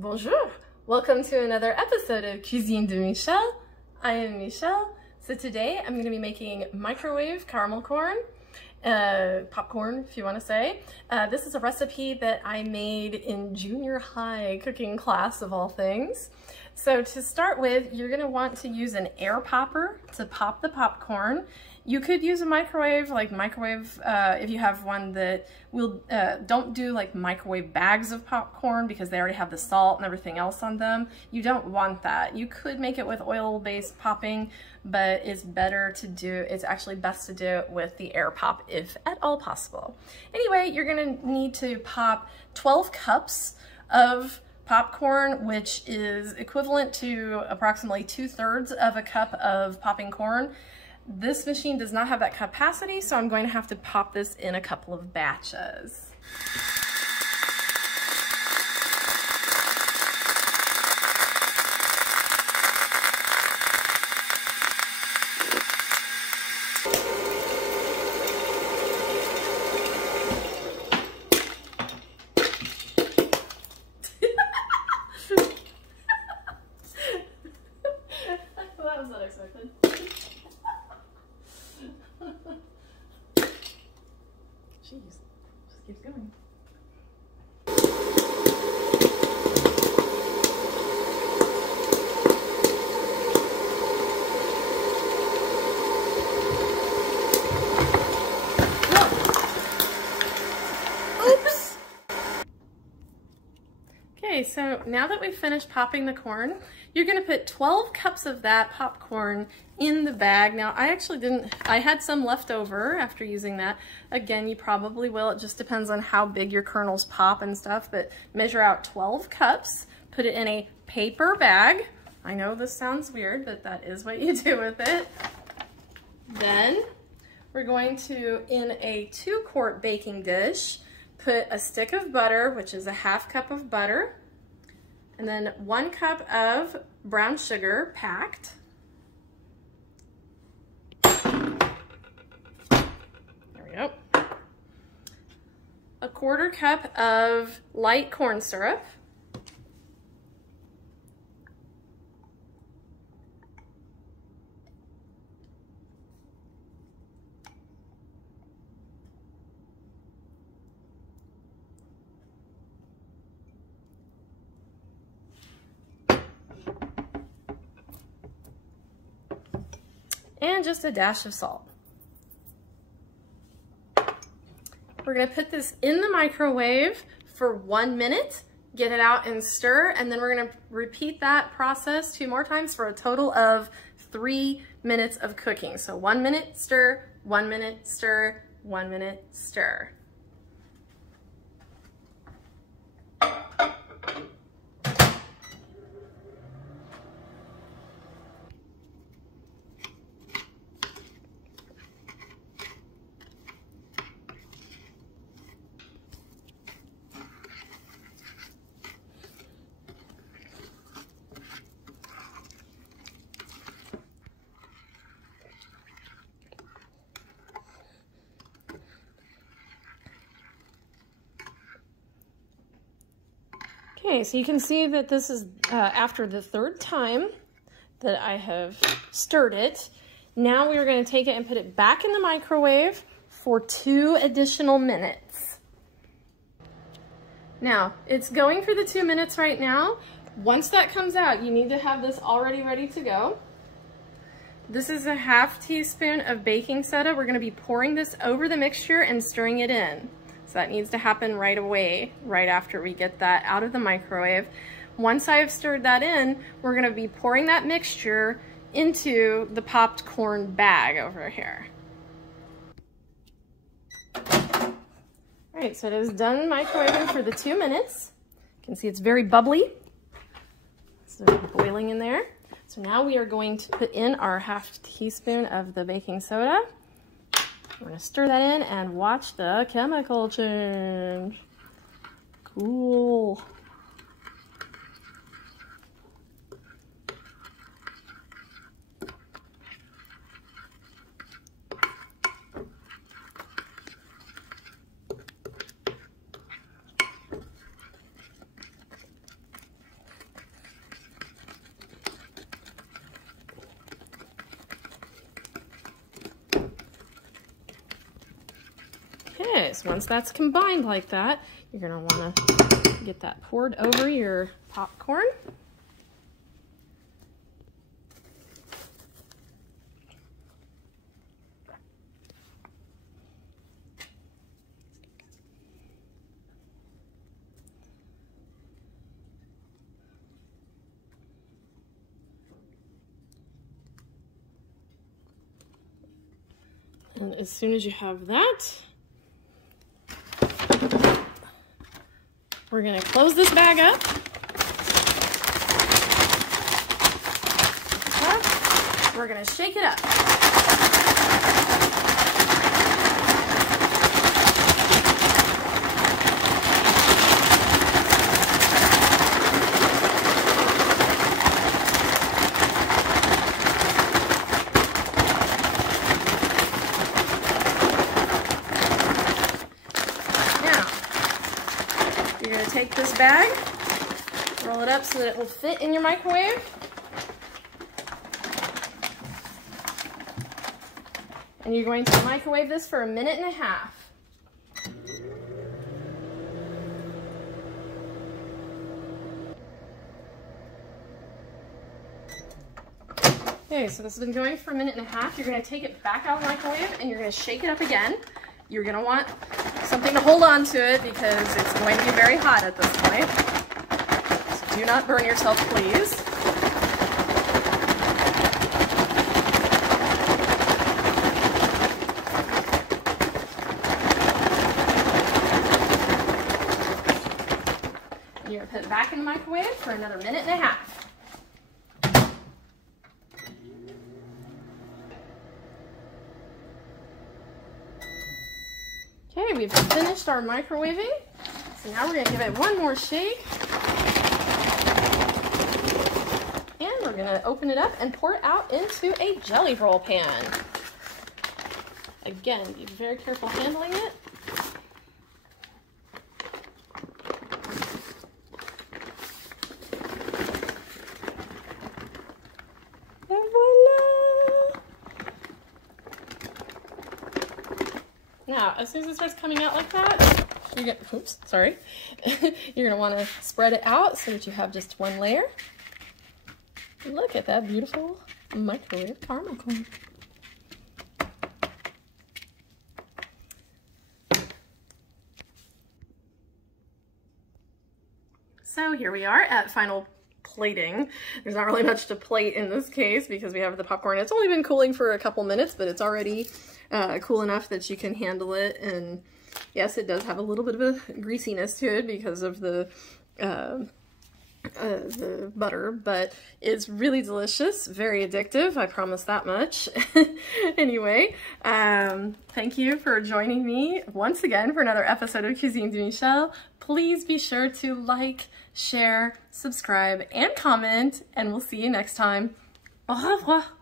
Bonjour! Welcome to another episode of Cuisine de Michel. I am Michelle. So today I'm going to be making microwave caramel corn, popcorn if you want to say. This is a recipe that I made in junior high cooking class of all things. So to start with, you're going to want to use an air popper to pop the popcorn. You could use a microwave, if you have one that will, don't do like microwave bags of popcorn because they already have the salt and everything else on them. You don't want that. You could make it with oil-based popping, but it's actually best to do it with the air pop if at all possible. Anyway, you're gonna need to pop 12 cups of popcorn, which is equivalent to approximately 2/3 of a cup of popping corn. This machine does not have that capacity, so I'm going to have to pop this in a couple of batches. That was unexpected. Jeez, just keeps going. Oops! Okay, so now that we've finished popping the corn, you're gonna put 12 cups of that popcorn in the bag. Now, I had some left over after using that. Again, you probably will. It just depends on how big your kernels pop and stuff, but measure out 12 cups, put it in a paper bag. I know this sounds weird, but that is what you do with it. Then we're going to, in a 2-quart baking dish, put a stick of butter, which is a 1/2 cup of butter, and then 1 cup of brown sugar packed. There we go. A 1/4 cup of light corn syrup. And just a dash of salt. We're gonna put this in the microwave for 1 minute, get it out and stir, and then we're gonna repeat that process 2 more times for a total of 3 minutes of cooking. So 1 minute stir, 1 minute stir, 1 minute stir. Okay, so you can see that this is after the 3rd time that I have stirred it. Now we're going to take it and put it back in the microwave for 2 additional minutes. Now, it's going for the 2 minutes right now. Once that comes out, you need to have this already ready to go. This is a 1/2 teaspoon of baking soda. We're going to be pouring this over the mixture and stirring it in. So that needs to happen right away, right after we get that out of the microwave. Once I've stirred that in, we're gonna be pouring that mixture into the popped corn bag over here. All right, so it is done microwaving for the 2 minutes. You can see it's very bubbly. It's boiling in there. So now we are going to put in our 1/2 teaspoon of the baking soda. We're gonna stir that in and watch the chemical change. Cool. Okay, so once that's combined like that, you're gonna wanna get that poured over your popcorn. And as soon as you have that, we're gonna close this bag up. We're gonna shake it up. You're going to take this bag, roll it up so that it will fit in your microwave. And you're going to microwave this for 1.5 minutes. Okay, so this has been going for 1.5 minutes. You're going to take it back out of the microwave and you're going to shake it up again. You're going to want something to hold on to it because it's going to be very hot at this point. So do not burn yourself, please. You're going to put it back in the microwave for another 1.5 minutes. Okay, we've finished our microwaving. So now we're going to give it one more shake. And we're going to open it up and pour it out into a jelly roll pan. Again, be very careful handling it. And voila! Now, as soon as it starts coming out like that, you're gonna want to spread it out so that you have just one layer. Look at that beautiful microwave caramel corn. So here we are at final plating. There's not really much to plate in this case because we have the popcorn. It's only been cooling for a couple minutes, but it's already cool enough that you can handle it. And yes, it does have a little bit of a greasiness to it because of the butter, but it's really delicious, very addictive, I promise that much. Anyway, thank you for joining me once again for another episode of Cuisine de Michel. Please be sure to like, share, subscribe, and comment, and we'll see you next time. Au revoir!